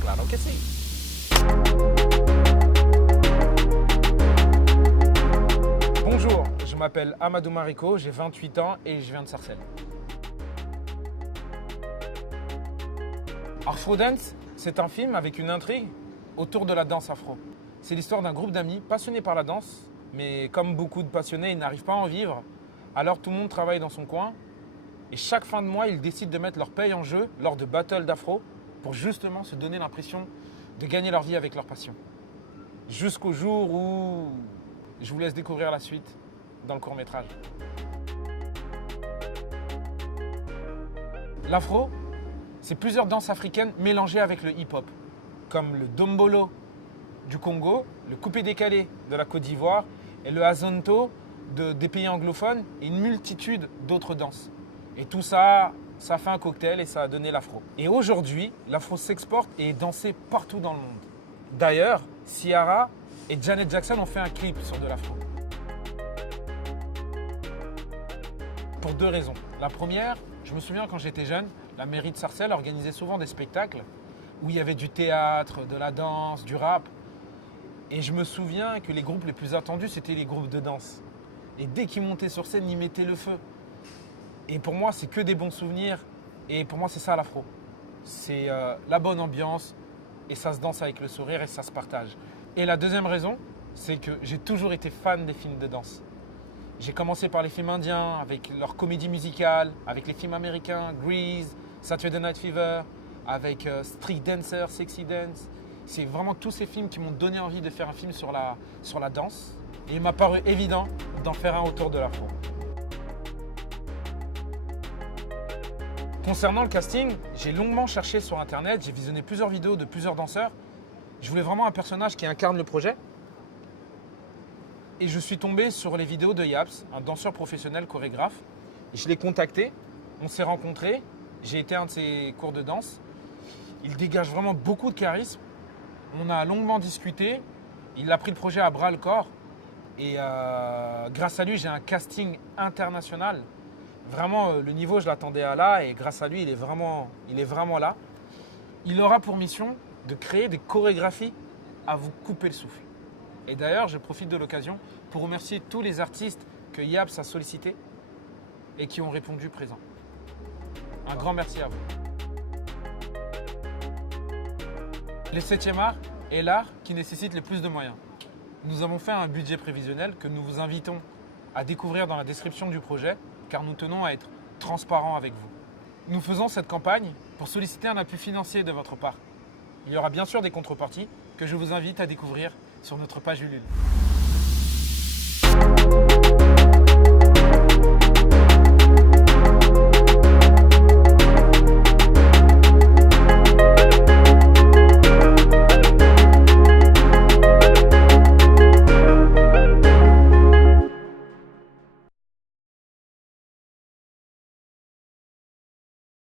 claro que sí. Bonjour, je m'appelle Amadou Mariko, j'ai 28 ans et je viens de Sarcelles. Afrodance, c'est un film avec une intrigue autour de la danse afro. C'est l'histoire d'un groupe d'amis passionnés par la danse, mais comme beaucoup de passionnés, ils n'arrivent pas à en vivre. Alors tout le monde travaille dans son coin et chaque fin de mois, ils décident de mettre leur paye en jeu lors de battles d'afro pour justement se donner l'impression de gagner leur vie avec leur passion. Jusqu'au jour où je vous laisse découvrir la suite dans le court-métrage. L'afro, c'est plusieurs danses africaines mélangées avec le hip-hop, comme le dombolo du Congo, le coupé-décalé de la Côte d'Ivoire et le azonto des pays anglophones et une multitude d'autres danses. Et tout ça, ça fait un cocktail et ça a donné l'afro. Et aujourd'hui, l'afro s'exporte et est dansé partout dans le monde. D'ailleurs, Ciara et Janet Jackson ont fait un clip sur de l'afro. Pour deux raisons. La première, je me souviens quand j'étais jeune, la mairie de Sarcelles organisait souvent des spectacles où il y avait du théâtre, de la danse, du rap. Et je me souviens que les groupes les plus attendus, c'était les groupes de danse. Et dès qu'ils montaient sur scène, ils mettaient le feu. Et pour moi, c'est que des bons souvenirs. Et pour moi, c'est ça l'afro. C'est la bonne ambiance et ça se danse avec le sourire et ça se partage. Et la deuxième raison, c'est que j'ai toujours été fan des films de danse. J'ai commencé par les films indiens, avec leur comédie musicale, avec les films américains, Grease, Saturday Night Fever, avec Street Dancer, Sexy Dance. C'est vraiment tous ces films qui m'ont donné envie de faire un film sur la danse. Et il m'a paru évident d'en faire un autour de l'afro. Concernant le casting, j'ai longuement cherché sur internet, j'ai visionné plusieurs vidéos de plusieurs danseurs. Je voulais vraiment un personnage qui incarne le projet. Et je suis tombé sur les vidéos de Yaps, un danseur professionnel chorégraphe. Et je l'ai contacté, on s'est rencontrés, j'ai été à un de ses cours de danse. Il dégage vraiment beaucoup de charisme. On a longuement discuté, il a pris le projet à bras le corps. Et grâce à lui, j'ai un casting international. Vraiment, le niveau, je l'attendais à là et grâce à lui, il est vraiment là. Il aura pour mission de créer des chorégraphies à vous couper le souffle. Et d'ailleurs, je profite de l'occasion pour remercier tous les artistes que Yaps a sollicités et qui ont répondu présent. Un grand merci à vous. Le 7e art est l'art qui nécessite le plus de moyens. Nous avons fait un budget prévisionnel que nous vous invitons à découvrir dans la description du projet car nous tenons à être transparents avec vous. Nous faisons cette campagne pour solliciter un appui financier de votre part. Il y aura bien sûr des contreparties que je vous invite à découvrir sur notre page Ulule.